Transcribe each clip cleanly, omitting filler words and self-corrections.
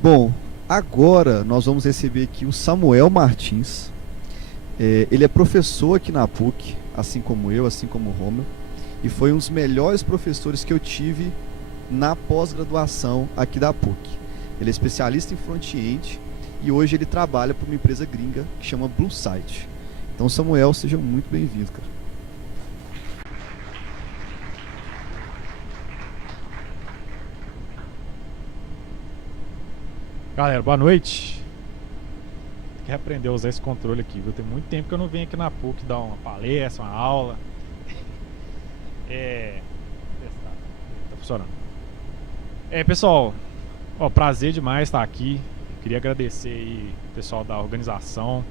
Bom, agora nós vamos receber aqui o Samuel Martins. Ele é professor aqui na PUC, assim como eu, assim como o Romeu, e foi um dos melhores professores que eu tive na pós-graduação aqui da PUC. Ele é especialista em front-end e hoje ele trabalha para uma empresa gringa que chama Bluesite. Então, Samuel, seja muito bem-vindo, cara. Galera, boa noite. Tem que aprender a usar esse controle aqui, viu? Tem muito tempo que eu não venho aqui na PUC dar uma palestra, uma aula. Testar. Tá funcionando. Pessoal, prazer demais estar aqui. Queria agradecer aí o pessoal da organização.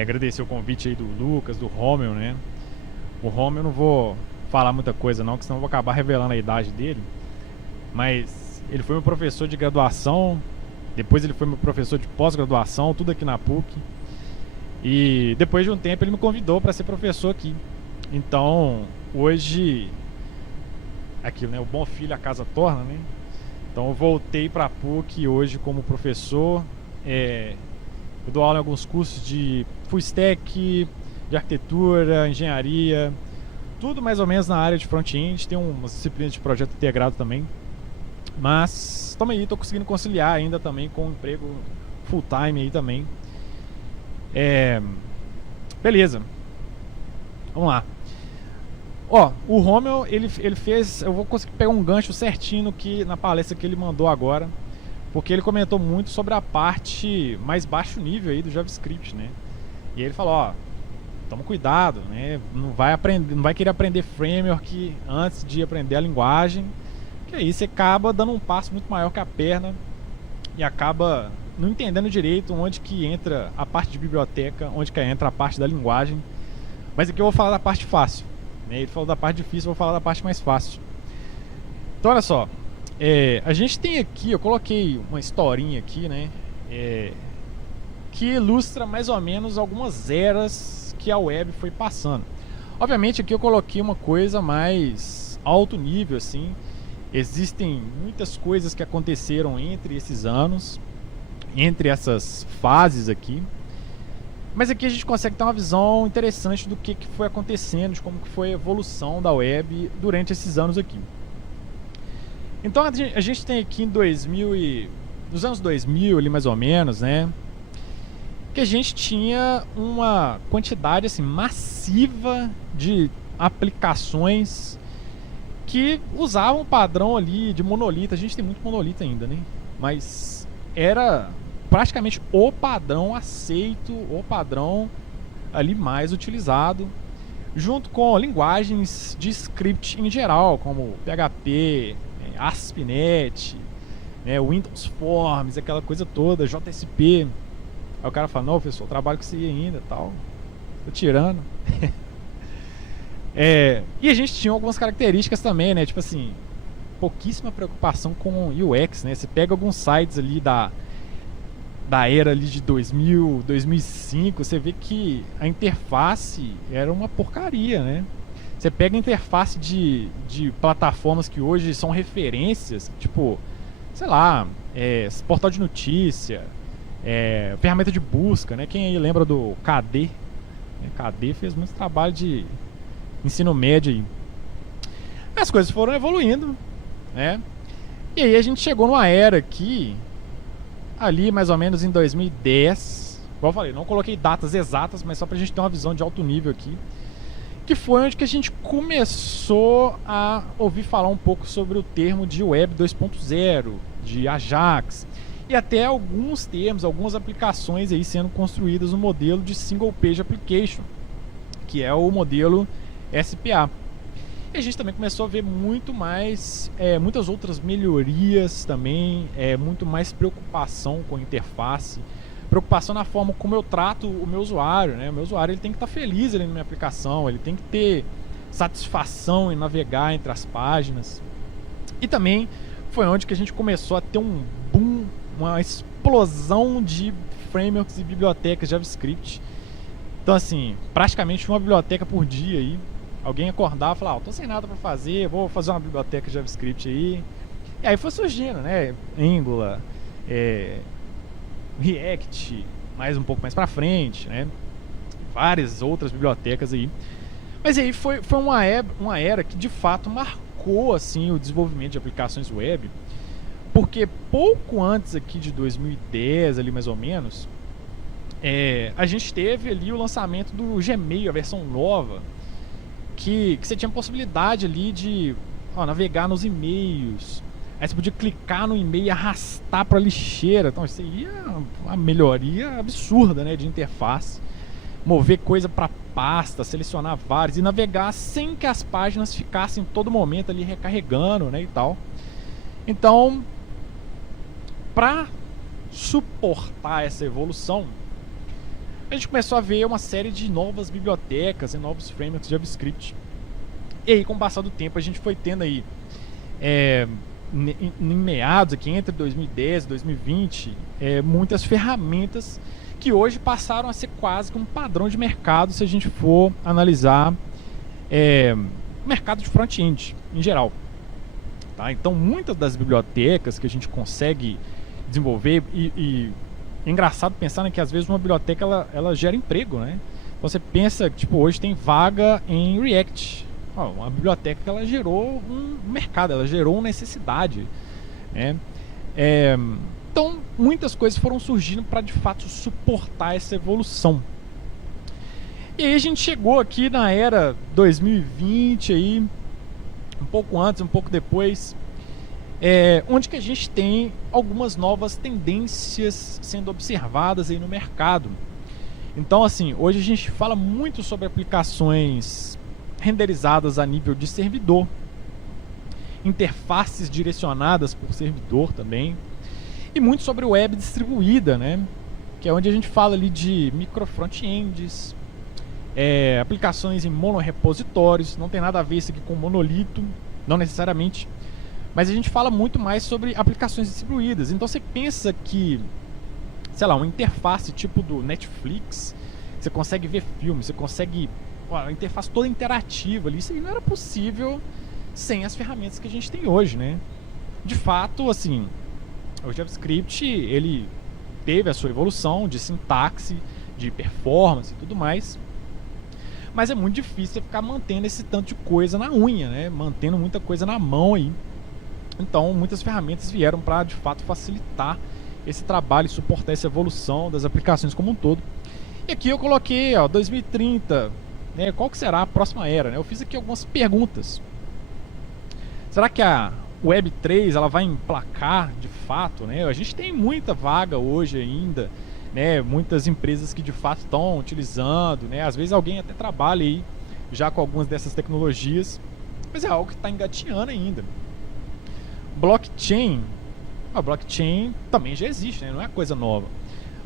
Agradecer o convite aí do Lucas, do Romeu, né? O Romeu eu não vou falar muita coisa não, porque senão eu vou acabar revelando a idade dele. Mas ele foi meu professor de graduação, depois ele foi meu professor de pós-graduação, tudo aqui na PUC. E depois de um tempo ele me convidou para ser professor aqui. Então, hoje, aquilo, né? O bom filho a casa torna, né? Então eu voltei para a PUC hoje como professor. Eu dou aula em alguns cursos de full stack, de arquitetura, engenharia, tudo mais ou menos na área de front-end. Tem umas disciplinas de projeto integrado também. Mas estamos aí, estou conseguindo conciliar ainda também com um emprego full time aí também. Beleza. Vamos lá. O Romeu, ele fez... Eu vou conseguir pegar um gancho certinho na palestra que ele mandou agora, porque ele comentou muito sobre a parte mais baixo nível aí do JavaScript, né? E ele falou, toma cuidado, né? Não vai querer aprender framework antes de aprender a linguagem, que aí você acaba dando um passo muito maior que a perna e acaba não entendendo direito onde que entra a parte de biblioteca, onde que entra a parte da linguagem. Mas aqui eu vou falar da parte fácil, né? Ele falou da parte difícil, eu vou falar da parte mais fácil. Então olha só, a gente tem aqui, eu coloquei uma historinha aqui, né? Que ilustra mais ou menos algumas eras que a web foi passando. Obviamente aqui eu coloquei uma coisa mais alto nível, assim. Existem muitas coisas que aconteceram entre esses anos, entre essas fases aqui. Mas aqui a gente consegue ter uma visão interessante do que foi acontecendo, de como que foi a evolução da web durante esses anos aqui. Então a gente tem aqui nos anos 2000 ali mais ou menos, né, que a gente tinha uma quantidade assim massiva de aplicações que usavam o padrão ali de monolito. A gente tem muito monolito ainda, né? Mas era praticamente o padrão aceito, o padrão ali mais utilizado, junto com linguagens de script em geral, como PHP, ASP.NET, Windows Forms, aquela coisa toda, JSP. Aí o cara fala, não, professor, eu trabalho com isso aí ainda, tal, tô tirando. E a gente tinha algumas características também, né? Tipo assim, pouquíssima preocupação com UX, né? Você pega alguns sites ali da era ali de 2000, 2005, você vê que a interface era uma porcaria, né? Você pega a interface de plataformas que hoje são referências, tipo, sei lá, portal de notícia, ferramenta de busca, né? Quem aí lembra do KD? KD fez muito trabalho de ensino médio aí. As coisas foram evoluindo, né? E aí a gente chegou numa era aqui, ali mais ou menos em 2010, igual eu falei, não coloquei datas exatas, mas só pra gente ter uma visão de alto nível aqui, que foi onde que a gente começou a ouvir falar um pouco sobre o termo de Web 2.0, de Ajax, e até alguns termos, algumas aplicações aí sendo construídas no modelo de Single Page Application, que é o modelo SPA. E a gente também começou a ver muito mais, muitas outras melhorias também, muito mais preocupação com a interface, preocupação na forma como eu trato o meu usuário, né? O meu usuário ele tem que estar feliz ali na minha aplicação, ele tem que ter satisfação em navegar entre as páginas. E também foi onde que a gente começou a ter um boom, uma explosão de frameworks e bibliotecas de JavaScript. Então assim, praticamente uma biblioteca por dia aí. Alguém acordar e falar, tô sem nada para fazer, vou fazer uma biblioteca de JavaScript aí. E aí foi surgindo, né? Angular, React, mais um pouco mais pra frente, né? Várias outras bibliotecas aí. Mas aí foi uma era que de fato marcou assim o desenvolvimento de aplicações web, porque pouco antes aqui de 2010, ali mais ou menos, a gente teve ali o lançamento do Gmail, a versão nova, que você tinha a possibilidade ali de navegar nos e-mails. Aí você podia clicar no e-mail e arrastar para a lixeira. Então isso aí é uma melhoria absurda, né, de interface. Mover coisa para pasta, selecionar vários e navegar sem que as páginas ficassem todo momento ali recarregando, né, e tal. Então, para suportar essa evolução, a gente começou a ver uma série de novas bibliotecas e novos frameworks de JavaScript. E aí, com o passar do tempo, a gente foi tendo aí em meados aqui entre 2010 e 2020 muitas ferramentas que hoje passaram a ser quase que um padrão de mercado se a gente for analisar o mercado de front-end em geral, tá? Então muitas das bibliotecas que a gente consegue desenvolver e é engraçado pensar, né, que às vezes uma biblioteca ela gera emprego, né? Então você pensa que tipo, hoje tem vaga em React. Uma biblioteca que ela gerou um mercado, ela gerou uma necessidade, né? Então muitas coisas foram surgindo para de fato suportar essa evolução. E aí a gente chegou aqui na era 2020 aí, um pouco antes, um pouco depois, onde que a gente tem algumas novas tendências sendo observadas aí no mercado. Então assim, hoje a gente fala muito sobre aplicações renderizadas a nível de servidor, interfaces direcionadas por servidor também, e muito sobre web distribuída, né? Que é onde a gente fala ali de micro front-ends, aplicações em monorepositórios. Não tem nada a ver isso aqui com monolito, não necessariamente, mas a gente fala muito mais sobre aplicações distribuídas. Então você pensa que, sei lá, uma interface tipo do Netflix, você consegue ver filmes, você consegue a interface toda interativa ali, isso aí não era possível sem as ferramentas que a gente tem hoje, né? De fato, assim, o JavaScript, ele teve a sua evolução de sintaxe, de performance e tudo mais, mas é muito difícil você ficar mantendo esse tanto de coisa na unha, né? Mantendo muita coisa na mão aí. Então, muitas ferramentas vieram para, de fato, facilitar esse trabalho e suportar essa evolução das aplicações como um todo. E aqui eu coloquei, 2030... qual que será a próxima era, né? Eu fiz aqui algumas perguntas. Será que a Web3 ela vai emplacar de fato, né? A gente tem muita vaga hoje ainda, né? Muitas empresas que de fato estão utilizando, né? Às vezes alguém até trabalha aí já com algumas dessas tecnologias, mas é algo que está engatinhando ainda. Blockchain, a blockchain também já existe, né? Não é coisa nova,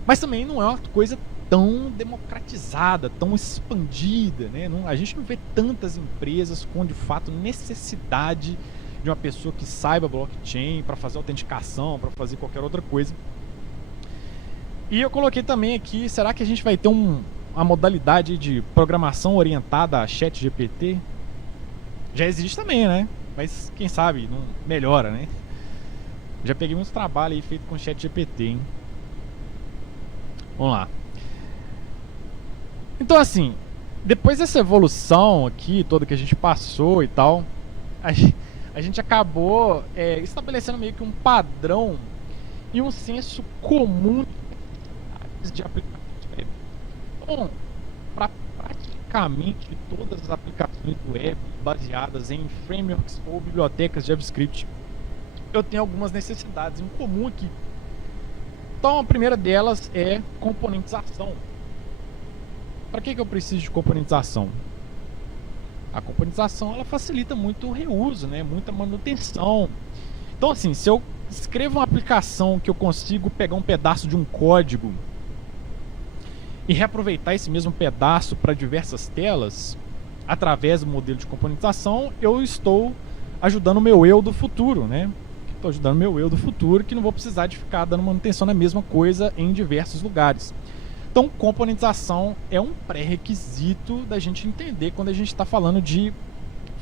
mas também não é uma coisa tão democratizada, tão expandida, né? A gente não vê tantas empresas com de fato necessidade de uma pessoa que saiba blockchain para fazer autenticação, para fazer qualquer outra coisa. E eu coloquei também aqui, será que a gente vai ter uma modalidade de programação orientada a ChatGPT? Já existe também, né? Mas quem sabe não melhora, né? Já peguei muito trabalho aí feito com ChatGPT, hein? Vamos lá. Então assim, depois dessa evolução aqui, toda que a gente passou e tal, a gente acabou estabelecendo meio que um padrão e um senso comum de aplicações web. Então, para praticamente todas as aplicações web baseadas em frameworks ou bibliotecas de JavaScript, eu tenho algumas necessidades em comum aqui. Então a primeira delas é componentização. Para que eu preciso de componentização? A componentização ela facilita muito o reuso, né? Muita manutenção. Então assim, se eu escrevo uma aplicação que eu consigo pegar um pedaço de um código e reaproveitar esse mesmo pedaço para diversas telas, através do modelo de componentização, eu estou ajudando o meu eu do futuro, né? Estou ajudando o meu eu do futuro, que não vou precisar de ficar dando manutenção na mesma coisa em diversos lugares. Então, componentização é um pré-requisito da gente entender quando a gente está falando de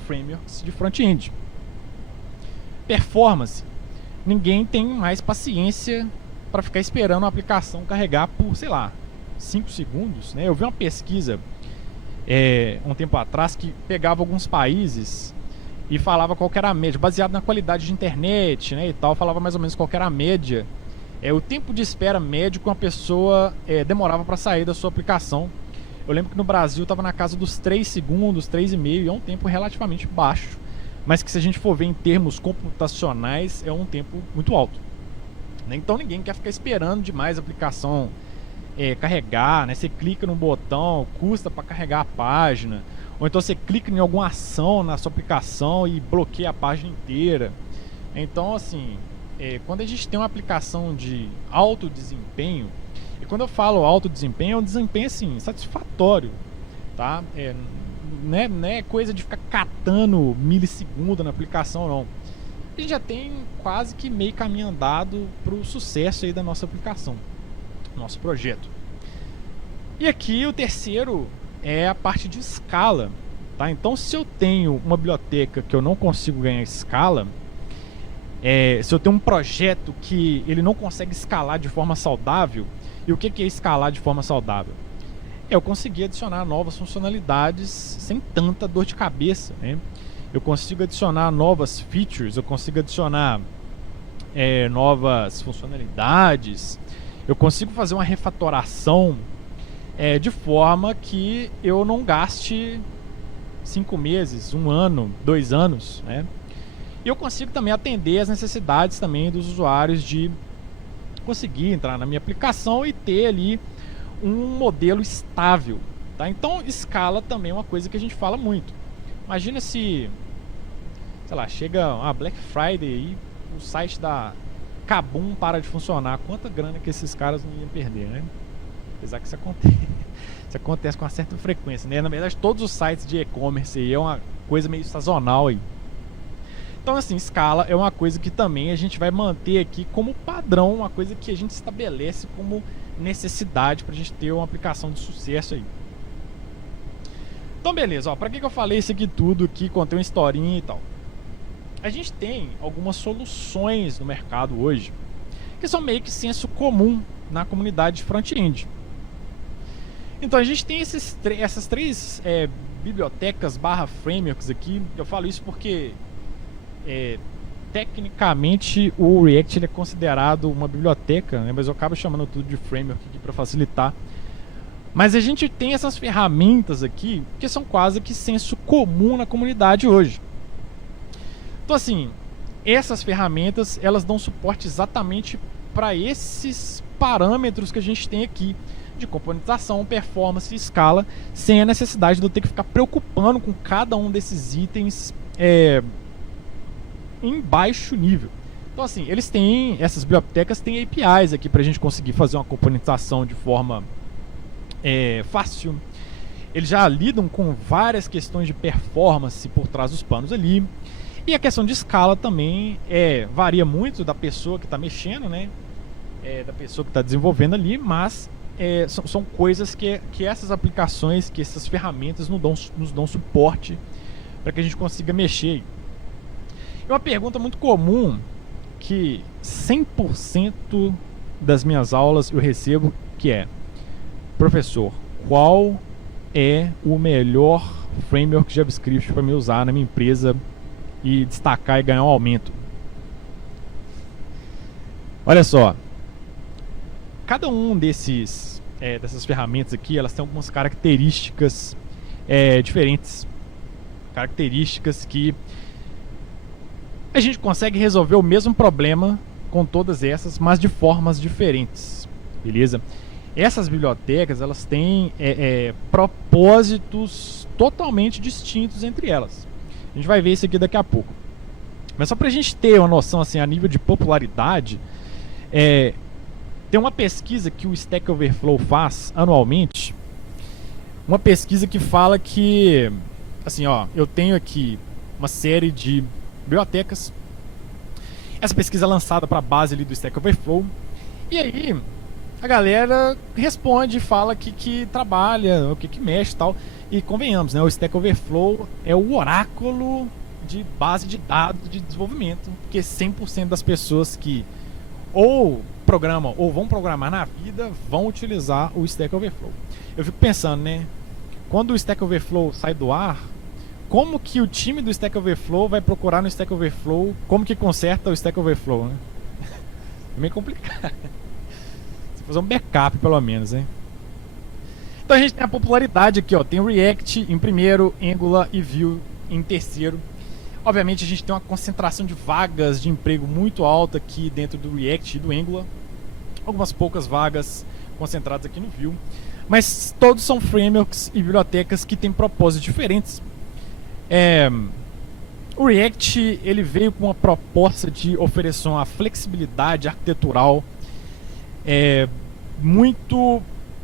frameworks de front-end. Performance. ninguém tem mais paciência para ficar esperando a aplicação carregar por, sei lá, 5 segundos, né? Eu vi uma pesquisa um tempo atrás que pegava alguns países e falava qual que era a média, baseado na qualidade de internet, né, e tal, falava mais ou menos qual que era a média, o tempo de espera médio que uma pessoa demorava para sair da sua aplicação. Eu lembro que no Brasil estava na casa dos 3 segundos, 3,5, e é um tempo relativamente baixo, mas que se a gente for ver em termos computacionais, é um tempo muito alto, né? Então ninguém quer ficar esperando demais a aplicação carregar, né? Você clica no botão, custa para carregar a página, ou então você clica em alguma ação na sua aplicação e bloqueia a página inteira. Então, assim, quando a gente tem uma aplicação de alto desempenho, e quando eu falo alto desempenho, é um desempenho assim, satisfatório, tá? Não é coisa de ficar catando milissegundo na aplicação, não. A gente já tem quase que meio caminho andado para o sucesso aí da nossa aplicação, nosso projeto. E aqui o terceiro é a parte de escala, tá? Então, se eu tenho uma biblioteca que eu não consigo ganhar escala, se eu tenho um projeto que ele não consegue escalar de forma saudável, e o que é escalar de forma saudável? Eu conseguir adicionar novas funcionalidades sem tanta dor de cabeça, né? Eu consigo adicionar novas features, eu consigo adicionar novas funcionalidades, eu consigo fazer uma refatoração de forma que eu não gaste 5 meses, 1 ano, 2 anos, né? E eu consigo também atender as necessidades também dos usuários de conseguir entrar na minha aplicação e ter ali um modelo estável, tá? Então, escala também é uma coisa que a gente fala muito. Imagina se, sei lá, chega uma Black Friday e o site da Kabum para de funcionar. Quanta grana que esses caras não iam perder, né? Apesar que isso acontece com uma certa frequência, né? Na verdade, todos os sites de e-commerce aí é uma coisa meio sazonal aí. Então, assim, escala é uma coisa que também a gente vai manter aqui como padrão, uma coisa que a gente estabelece como necessidade para a gente ter uma aplicação de sucesso aí. Então, beleza, ó, para que eu falei isso aqui tudo aqui, contei uma historinha e tal? A gente tem algumas soluções no mercado hoje que são meio que senso comum na comunidade front-end. Então a gente tem essas três bibliotecas / frameworks aqui. Eu falo isso porque tecnicamente o React ele é considerado uma biblioteca, né? Mas eu acabo chamando tudo de framework aqui para facilitar. Mas a gente tem essas ferramentas aqui que são quase que senso comum na comunidade hoje. Então, assim, essas ferramentas elas dão suporte exatamente para esses parâmetros que a gente tem aqui de componentização, performance e escala, sem a necessidade de eu ter que ficar preocupando com cada um desses itens em baixo nível. Então, assim, eles têm, essas bibliotecas têm APIs aqui para a gente conseguir fazer uma componentização de forma fácil. Eles já lidam com várias questões de performance por trás dos panos ali. E a questão de escala também varia muito da pessoa que está mexendo, né? Da pessoa que está desenvolvendo ali, mas são coisas que essas aplicações, que essas ferramentas nos dão suporte para que a gente consiga mexer. E uma pergunta muito comum que 100% das minhas aulas eu recebo, que é: professor, qual é o melhor framework JavaScript para me usar na minha empresa e destacar e ganhar um aumento? Olha só, cada um dessas ferramentas aqui, elas têm algumas características diferentes, características que a gente consegue resolver o mesmo problema com todas essas, mas de formas diferentes, beleza? Essas bibliotecas, elas têm propósitos totalmente distintos entre elas. A gente vai ver isso aqui daqui a pouco. Mas só para a gente ter uma noção assim, a nível de popularidade, tem uma pesquisa que o Stack Overflow faz anualmente. Uma pesquisa que fala que, assim, ó, eu tenho aqui uma série de bibliotecas. Essa pesquisa é lançada para a base ali do Stack Overflow. E aí a galera responde, fala que trabalha, o que mexe e tal. E convenhamos, né? O Stack Overflow é o oráculo de base de dados de desenvolvimento, porque 100% das pessoas que ou programam ou vão programar na vida vão utilizar o Stack Overflow. Eu fico pensando, né? Quando o Stack Overflow sai do ar, como que o time do Stack Overflow vai procurar no Stack Overflow como que conserta o Stack Overflow, né? É meio complicado. Se fazer um backup, pelo menos, hein? Então a gente tem a popularidade aqui, ó. Tem o React em primeiro, Angular e Vue em terceiro. Obviamente a gente tem uma concentração de vagas de emprego muito alta aqui dentro do React e do Angular. Algumas poucas vagas concentradas aqui no Vue. Mas todos são frameworks e bibliotecas que têm propósitos diferentes. O React ele veio com uma proposta de oferecer uma flexibilidade arquitetural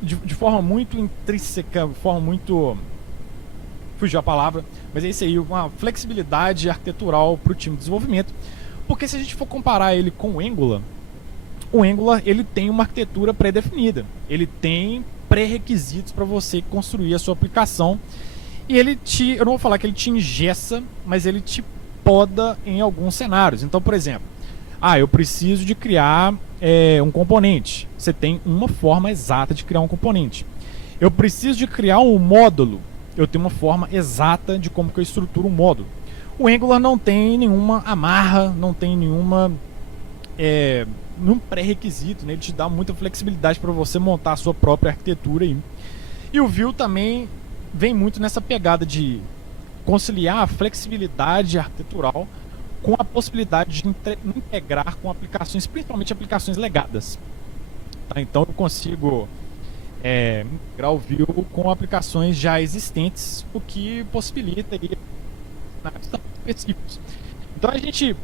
de forma muito intrínseca, de forma muito... fugiu a palavra, mas é isso aí, uma flexibilidade arquitetural para o time de desenvolvimento. Porque se a gente for comparar ele com o Angular ele tem uma arquitetura pré-definida. Ele tem pré-requisitos para você construir a sua aplicação. E eu não vou falar que ele te engessa, mas ele te poda em alguns cenários. Então, por exemplo, eu preciso de criar um componente. Você tem uma forma exata de criar um componente. Eu preciso de criar um módulo. Eu tenho uma forma exata de como que eu estruturo um módulo. O Angular não tem nenhuma amarra, não tem nenhum pré-requisito, né? Ele te dá muita flexibilidade para você montar a sua própria arquitetura aí. E o Vue também vem muito nessa pegada de conciliar a flexibilidade arquitetural com a possibilidade de integrar com aplicações, principalmente aplicações legadas. Tá? Então eu consigo integrar o Vue com aplicações já existentes, o que possibilita aí específicos. Então a gente,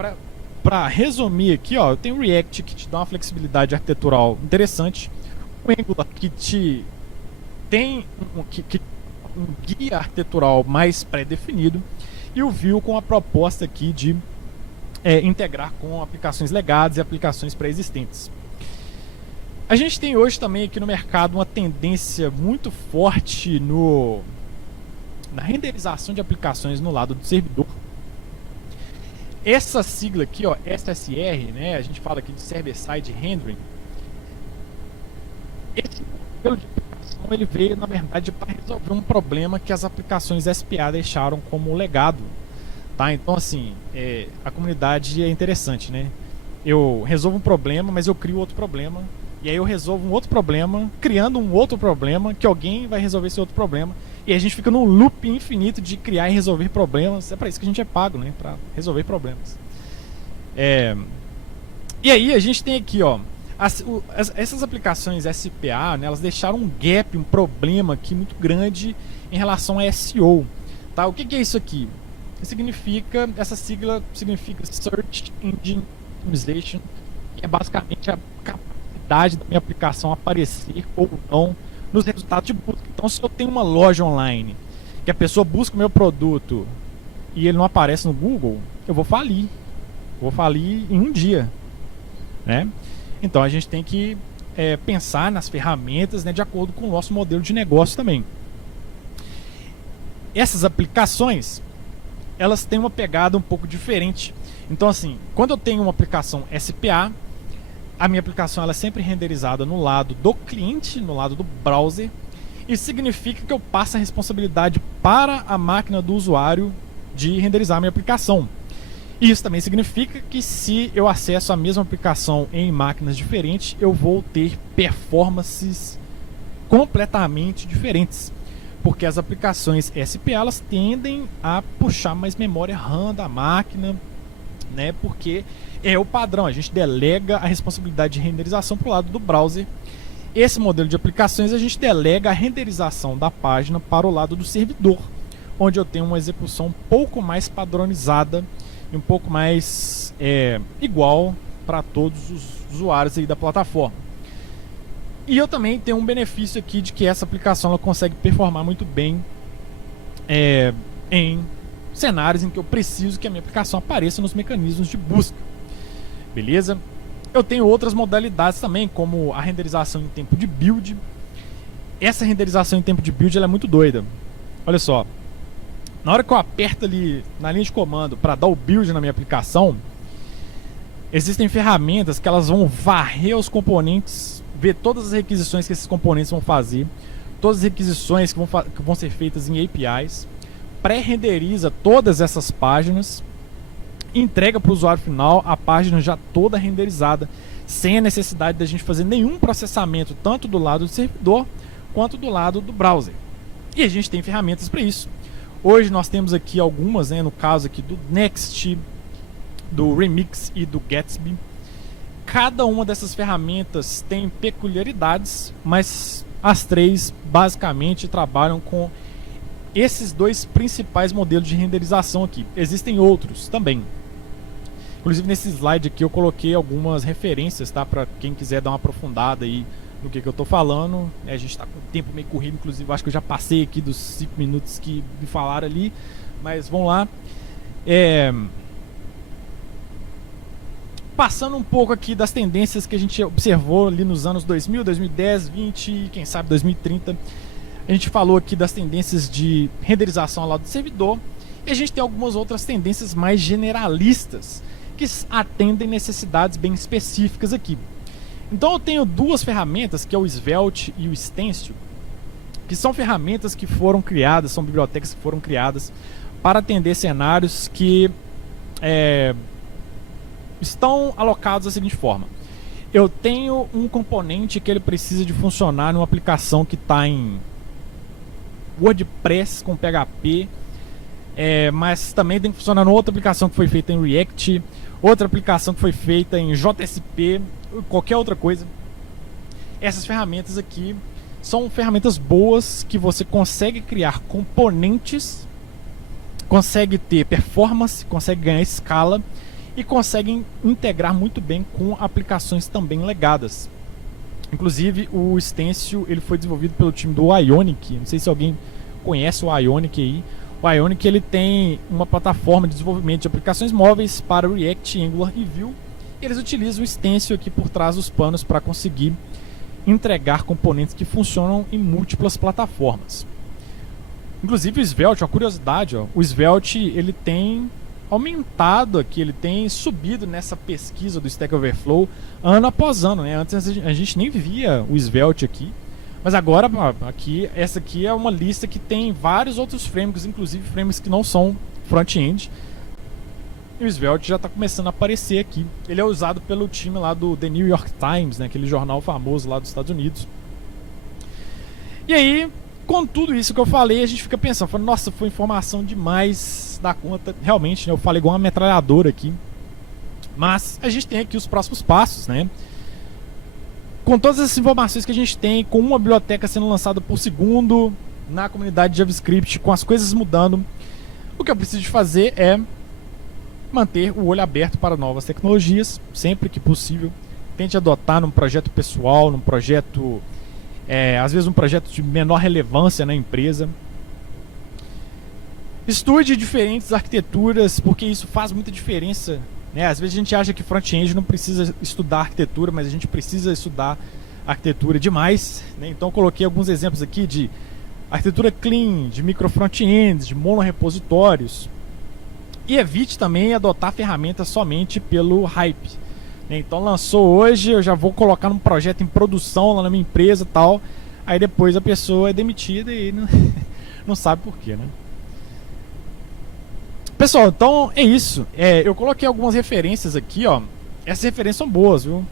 para resumir aqui, ó, eu tenho o React que te dá uma flexibilidade arquitetural interessante, o Angular que te tem um guia arquitetural mais pré-definido, e o Vue com a proposta aqui de integrar com aplicações legadas e aplicações pré-existentes. A gente tem hoje também aqui no mercado uma tendência muito forte na renderização de aplicações no lado do servidor. Essa sigla aqui, ó, SSR, né, a gente fala aqui de Server-Side Rendering. Esse modelo de aplicação ele veio, na verdade, para resolver um problema que as aplicações SPA deixaram como legado. Tá? Então, assim, a comunidade é interessante, né? Eu resolvo um problema, mas eu crio outro problema. E aí eu resolvo um outro problema, criando um outro problema, que alguém vai resolver esse outro problema. E a gente fica num loop infinito de criar e resolver problemas. É para isso que a gente é pago, né? Para resolver problemas. E aí a gente tem aqui, ó, essas aplicações SPA, né, elas deixaram um gap, um problema aqui muito grande em relação a SEO. Tá? O que é isso aqui? Essa sigla significa Search Engine Optimization, que é basicamente a capacidade da minha aplicação aparecer ou não nos resultados de busca. Então, se eu tenho uma loja online que a pessoa busca o meu produto e ele não aparece no Google, eu vou falir. Vou falir em um dia, né? Então, a gente tem que pensar nas ferramentas, né, de acordo com o nosso modelo de negócio também. Essas aplicações, elas têm uma pegada um pouco diferente. Então, assim, quando eu tenho uma aplicação SPA, a minha aplicação ela é sempre renderizada no lado do cliente, no lado do browser. Isso significa que eu passo a responsabilidade para a máquina do usuário de renderizar a minha aplicação. Isso também significa que se eu acesso a mesma aplicação em máquinas diferentes, eu vou ter performances completamente diferentes. Porque as aplicações SPA elas tendem a puxar mais memória RAM da máquina, né? Porque é o padrão, a gente delega a responsabilidade de renderização para o lado do browser. Esse modelo de aplicações a gente delega a renderização da página para o lado do servidor, onde eu tenho uma execução um pouco mais padronizada e um pouco mais igual para todos os usuários aí da plataforma. E eu também tenho um benefício aqui de que essa aplicação ela consegue performar muito bem em cenários em que eu preciso que a minha aplicação apareça nos mecanismos de busca. Beleza? Eu tenho outras modalidades também, como a renderização em tempo de build. Essa renderização em tempo de build ela é muito doida. Olha só. Na hora que eu aperto ali na linha de comando para dar o build na minha aplicação, existem ferramentas que elas vão varrer os componentes, ver todas as requisições que esses componentes vão fazer, todas as requisições que vão ser feitas em APIs, pré-renderiza todas essas páginas, entrega para o usuário final a página já toda renderizada, sem a necessidade da gente fazer nenhum processamento, tanto do lado do servidor quanto do lado do browser. E a gente tem ferramentas para isso. Hoje nós temos aqui algumas, né, no caso aqui do Next, do Remix e do Gatsby. Cada uma dessas ferramentas tem peculiaridades, mas as três basicamente trabalham com esses dois principais modelos de renderização aqui. Existem outros também. Inclusive nesse slide aqui eu coloquei algumas referências, tá? Para quem quiser dar uma aprofundada aí no que eu tô falando. A gente tá com o tempo meio corrido, inclusive acho que eu já passei aqui dos 5 minutos que me falaram ali. Mas vamos lá. Passando um pouco aqui das tendências que a gente observou ali nos anos 2000, 2010, 20 e quem sabe 2030. A gente falou aqui das tendências de renderização ao lado do servidor. E a gente tem algumas outras tendências mais generalistas que atendem necessidades bem específicas aqui. Então eu tenho duas ferramentas, que é o Svelte e o Stencil, que são ferramentas que foram criadas, são bibliotecas que foram criadas para atender cenários que estão alocados da seguinte forma. Eu tenho um componente que ele precisa de funcionar numa aplicação que está em WordPress com PHP, mas também tem que funcionar numa outra aplicação que foi feita em React, outra aplicação que foi feita em JSP, qualquer outra coisa. Essas ferramentas aqui são ferramentas boas que você consegue criar componentes, consegue ter performance, consegue ganhar escala e consegue integrar muito bem com aplicações também legadas. Inclusive o Stencil ele foi desenvolvido pelo time do Ionic. Não sei se alguém conhece o Ionic aí. O Ionic ele tem uma plataforma de desenvolvimento de aplicações móveis para React, Angular e Vue. E eles utilizam o Stencil aqui por trás dos panos para conseguir entregar componentes que funcionam em múltiplas plataformas. Inclusive o Svelte, uma curiosidade, o Svelte ele tem aumentado aqui, ele tem subido nessa pesquisa do Stack Overflow ano após ano, né? Antes a gente nem via o Svelte aqui, mas agora essa aqui é uma lista que tem vários outros frameworks, inclusive frameworks que não são front-end. E o Svelte já está começando a aparecer aqui. Ele é usado pelo time lá do The New York Times, né? Aquele jornal famoso lá dos Estados Unidos. E aí, com tudo isso que eu falei, a gente fica pensando, nossa, foi informação demais da conta. Realmente, né, eu falei igual uma metralhadora aqui. Mas a gente tem aqui os próximos passos, né? Com todas essas informações que a gente tem, com uma biblioteca sendo lançada por segundo na comunidade de JavaScript, com as coisas mudando, o que eu preciso de fazer é manter o olho aberto para novas tecnologias, sempre que possível. Tente adotar num projeto pessoal, num projeto, às vezes um projeto de menor relevância na empresa. Estude diferentes arquiteturas, porque isso faz muita diferença, né? Às vezes a gente acha que front-end não precisa estudar arquitetura, mas a gente precisa estudar arquitetura demais, né? Então eu coloquei alguns exemplos aqui de arquitetura clean, de micro front-ends, de monorepositórios. E evite também adotar ferramentas somente pelo hype. Então lançou hoje, eu já vou colocar num projeto em produção lá na minha empresa e tal. Aí depois a pessoa é demitida e não sabe por quê, né? Pessoal, então é isso. Eu coloquei algumas referências aqui, ó. Essas referências são boas, viu?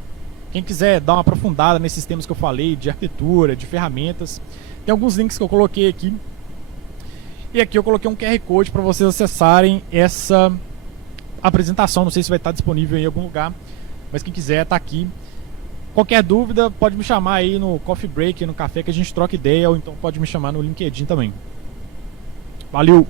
Quem quiser dar uma aprofundada nesses temas que eu falei, de arquitetura, de ferramentas, tem alguns links que eu coloquei aqui. E aqui eu coloquei um QR Code para vocês acessarem essa apresentação. Não sei se vai estar disponível em algum lugar, mas quem quiser tá aqui. Qualquer dúvida pode me chamar aí no Coffee Break, no café, que a gente troca ideia, ou então pode me chamar no LinkedIn também. Valeu!